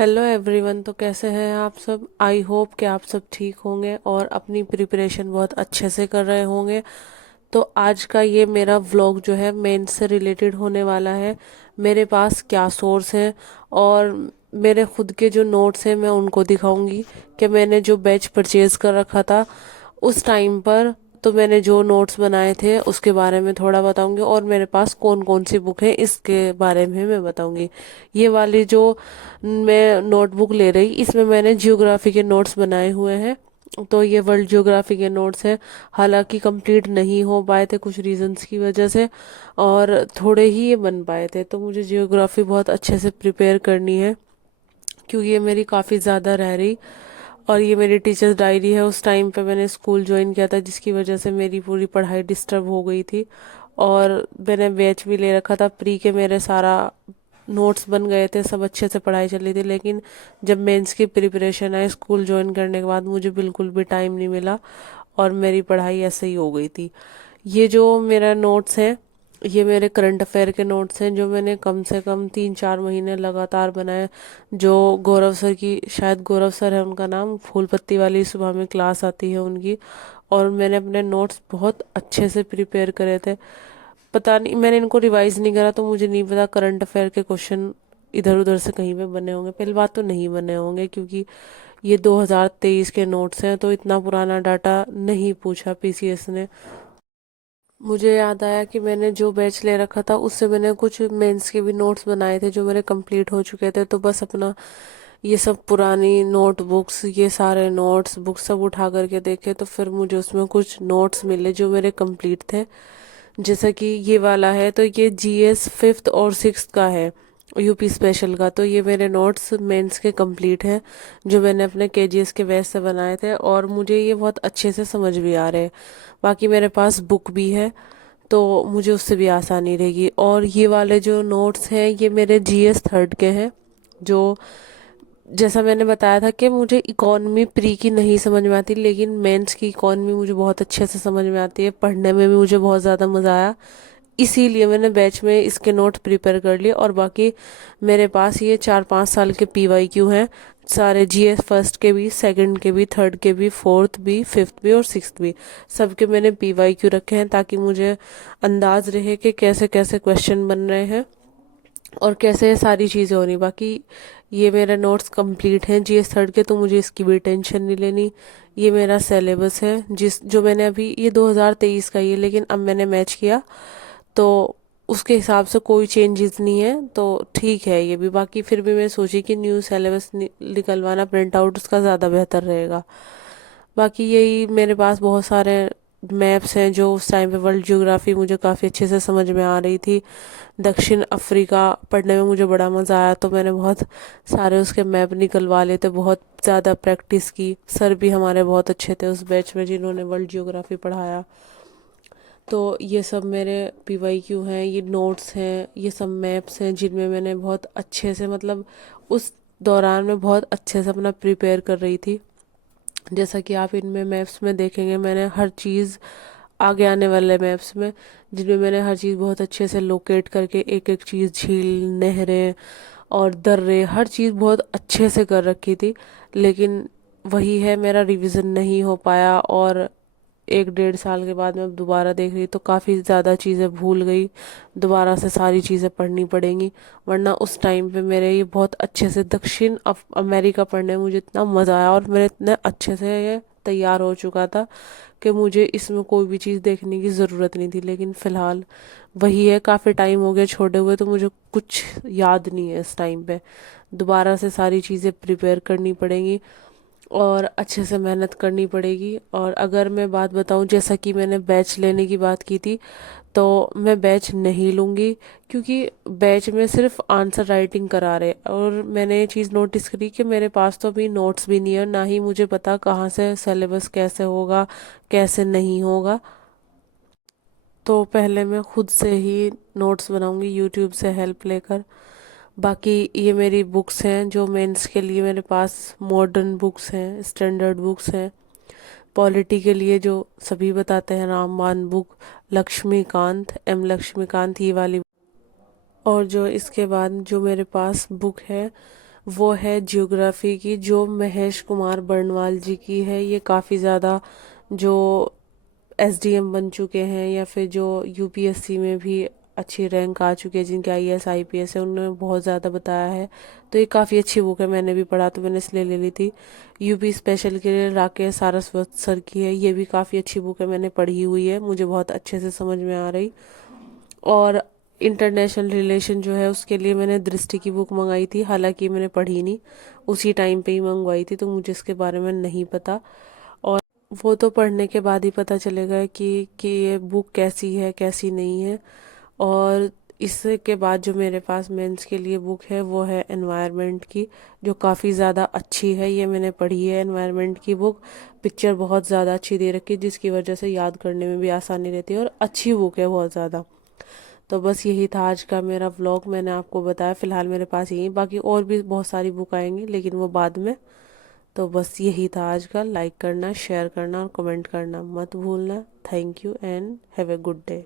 Hello everyone. तो कैसे हैं आप सब? आई होप कि आप सब ठीक होंगे और अपनी प्रिपरेशन बहुत अच्छे से कर रहे होंगे। तो आज का ये मेरा व्लॉग जो है मेंस से रिलेटेड होने वाला है। मेरे पास क्या सोर्स है और मेरे खुद के जो नोट्स हैं मैं उनको दिखाऊंगी कि मैंने जो बैच परचेज कर रखा था उस टाइम पर, तो मैंने जो नोट्स बनाए थे उसके बारे में थोड़ा बताऊंगी और मेरे पास कौन कौन सी बुक है इसके बारे में मैं बताऊंगी। ये वाली जो मैं नोटबुक ले रही, इसमें मैंने जियोग्राफी के नोट्स बनाए हुए हैं। तो ये वर्ल्ड ज्योग्राफी के नोट्स हैं। हालांकि कंप्लीट नहीं हो पाए थे कुछ रीजंस की वजह से, और थोड़े ही ये बन पाए थे। तो मुझे जियोग्राफी बहुत अच्छे से प्रिपेयर करनी है क्योंकि ये मेरी काफ़ी ज़्यादा रह रही। और ये मेरी टीचर्स डायरी है। उस टाइम पे मैंने स्कूल ज्वाइन किया था जिसकी वजह से मेरी पूरी पढ़ाई डिस्टर्ब हो गई थी। और मैंने बैच भी ले रखा था प्री के, मेरे सारा नोट्स बन गए थे, सब अच्छे से पढ़ाई चल रही थी। लेकिन जब मेंस की प्रिपरेशन आई स्कूल ज्वाइन करने के बाद, मुझे बिल्कुल भी टाइम नहीं मिला और मेरी पढ़ाई ऐसे ही हो गई थी। ये जो मेरा नोट्स है, ये मेरे करंट अफेयर के नोट्स हैं जो मैंने कम से कम 3-4 महीने लगातार बनाए। जो गौरव सर की, शायद गौरव सर है उनका नाम, फूल पत्ती वाली सुबह में क्लास आती है उनकी। और मैंने अपने नोट्स बहुत अच्छे से प्रिपेयर करे थे। पता नहीं, मैंने इनको रिवाइज नहीं करा तो मुझे नहीं पता करंट अफेयर के क्वेश्चन इधर उधर से कहीं पे बने होंगे। पहली बात तो नहीं बने होंगे क्योंकि ये 2023 के नोट्स हैं, तो इतना पुराना डाटा नहीं पूछा पीसीएस ने। मुझे याद आया कि मैंने जो बैच ले रखा था उससे मैंने कुछ मेंस के भी नोट्स बनाए थे जो मेरे कंप्लीट हो चुके थे। तो बस अपना ये सब पुरानी नोटबुक्स, ये सारे नोट्स बुक्स सब उठा करके देखे तो फिर मुझे उसमें कुछ नोट्स मिले जो मेरे कंप्लीट थे। जैसा कि ये वाला है, तो ये जीएस फिफ्थ और सिक्स्थ का है, यूपी स्पेशल का। तो ये मेरे नोट्स मेंस के कंप्लीट हैं जो मैंने अपने केजीएस के बैच से बनाए थे और मुझे ये बहुत अच्छे से समझ भी आ रहे हैं। बाकी मेरे पास बुक भी है तो मुझे उससे भी आसानी रहेगी। और ये वाले जो नोट्स हैं ये मेरे जीएस थर्ड के हैं। जो जैसा मैंने बताया था कि मुझे इकोनॉमी प्री की नहीं समझ में आती, लेकिन मेंस की इकोनॉमी मुझे बहुत अच्छे से समझ में आती है, पढ़ने में भी मुझे बहुत ज़्यादा मज़ा आया। इसीलिए मैंने बैच में इसके नोट प्रिपेयर कर लिए। और बाकी मेरे पास ये 4-5 साल के पीवाईक्यू हैं, सारे जीएस फर्स्ट के भी, सेकंड के भी, थर्ड के भी, फोर्थ भी, फिफ्थ भी और सिक्स्थ भी, सबके मैंने पीवाईक्यू रखे हैं ताकि मुझे अंदाज रहे कि कैसे कैसे क्वेश्चन बन रहे हैं और कैसे सारी चीज़ें हो रही। बाकी ये मेरे नोट्स कंप्लीट हैं जीएस थर्ड के, तो मुझे इसकी भी टेंशन नहीं लेनी। ये मेरा सिलेबस है जिस जो मैंने अभी, ये 2023 का ही है लेकिन अब मैंने मैच किया तो उसके हिसाब से कोई चेंजेस नहीं है, तो ठीक है ये भी। बाकी फिर भी मैं सोची कि न्यू सिलेबस निकलवाना प्रिंट आउट उसका ज़्यादा बेहतर रहेगा। बाकी यही मेरे पास बहुत सारे मैप्स हैं जो उस टाइम पे वर्ल्ड ज्योग्राफी मुझे काफ़ी अच्छे से समझ में आ रही थी। दक्षिण अफ्रीका पढ़ने में मुझे बड़ा मज़ा आया तो मैंने बहुत सारे उसके मैप निकलवा लिए थे, बहुत ज़्यादा प्रैक्टिस की। सर भी हमारे बहुत अच्छे थे उस बैच में जिन्होंने वर्ल्ड ज्योग्राफी पढ़ाया। तो ये सब मेरे पीवाईक्यू हैं, ये नोट्स हैं, ये सब मैप्स हैं जिनमें मैंने बहुत अच्छे से, मतलब उस दौरान मैं बहुत अच्छे से अपना प्रिपेयर कर रही थी। जैसा कि आप इनमें मैप्स में देखेंगे, मैंने हर चीज़, आगे आने वाले मैप्स में, जिनमें मैंने हर चीज़ बहुत अच्छे से लोकेट करके एक एक चीज़, झील, नहरें और दर्रे, हर चीज़ बहुत अच्छे से कर रखी थी। लेकिन वही है, मेरा रिवीजन नहीं हो पाया और 1-1.5 साल के बाद मैं दोबारा देख रही तो काफ़ी ज़्यादा चीज़ें भूल गई। दोबारा से सारी चीज़ें पढ़नी पड़ेंगी, वरना उस टाइम पे मेरे ये बहुत अच्छे से दक्षिण अमेरिका पढ़ने में मुझे इतना मज़ा आया और मेरे इतने अच्छे से ये तैयार हो चुका था कि मुझे इसमें कोई भी चीज़ देखने की ज़रूरत नहीं थी। लेकिन फ़िलहाल वही है, काफ़ी टाइम हो गया छोड़े हुए तो मुझे कुछ याद नहीं है इस टाइम पे। दोबारा से सारी चीज़ें प्रिपेयर करनी पड़ेंगी और अच्छे से मेहनत करनी पड़ेगी। और अगर मैं बात बताऊं, जैसा कि मैंने बैच लेने की बात की थी, तो मैं बैच नहीं लूँगी क्योंकि बैच में सिर्फ आंसर राइटिंग करा रहे। और मैंने ये चीज़ नोटिस करी कि मेरे पास तो अभी नोट्स भी नहीं है, ना ही मुझे पता कहाँ से सिलेबस कैसे होगा कैसे नहीं होगा। तो पहले मैं खुद से ही नोट्स बनाऊंगी यूट्यूब से हेल्प लेकर। बाकी ये मेरी बुक्स हैं जो मेंस के लिए मेरे पास मॉडर्न बुक्स हैं, स्टैंडर्ड बुक्स हैं। पॉलिटी के लिए जो सभी बताते हैं, रामबाण बुक, लक्ष्मीकांत, एम लक्ष्मीकांत, ये वाली। और जो इसके बाद जो मेरे पास बुक है वो है ज्योग्राफी की, जो महेश कुमार बर्नवाल जी की है। ये काफ़ी ज़्यादा जो एसडीएम बन चुके हैं या फिर जो यूपीएससी में भी अच्छी रैंक आ चुकी है, जिनके आईएएस आईपीएस है, उन्होंने बहुत ज़्यादा बताया है। तो ये काफ़ी अच्छी बुक है, मैंने भी पढ़ा तो मैंने इसलिए ले ली थी। यूपी स्पेशल के लिए राकेश सारस्वत सर की है, ये भी काफ़ी अच्छी बुक है, मैंने पढ़ी हुई है, मुझे बहुत अच्छे से समझ में आ रही। और इंटरनेशनल रिलेशन जो है उसके लिए मैंने दृष्टि की बुक मंगाई थी, हालांकि मैंने पढ़ी नहीं, उसी टाइम पे ही मंगवाई थी, तो मुझे इसके बारे में नहीं पता। और वो तो पढ़ने के बाद ही पता चलेगा कि ये बुक कैसी है कैसी नहीं है। और इसके बाद जो मेरे पास मेंस के लिए बुक है वो है एनवायरनमेंट की, जो काफ़ी ज़्यादा अच्छी है, ये मैंने पढ़ी है एनवायरनमेंट की बुक। पिक्चर बहुत ज़्यादा अच्छी दे रखी है, जिसकी वजह से याद करने में भी आसानी रहती है, और अच्छी बुक है बहुत ज़्यादा। तो बस यही था आज का मेरा व्लॉग, मैंने आपको बताया। फ़िलहाल मेरे पास यही, बाकी और भी बहुत सारी बुक आएंगी लेकिन वो बाद में। तो बस यही था आज का। लाइक करना, शेयर करना और कमेंट करना मत भूलना। Thank you and have a good day.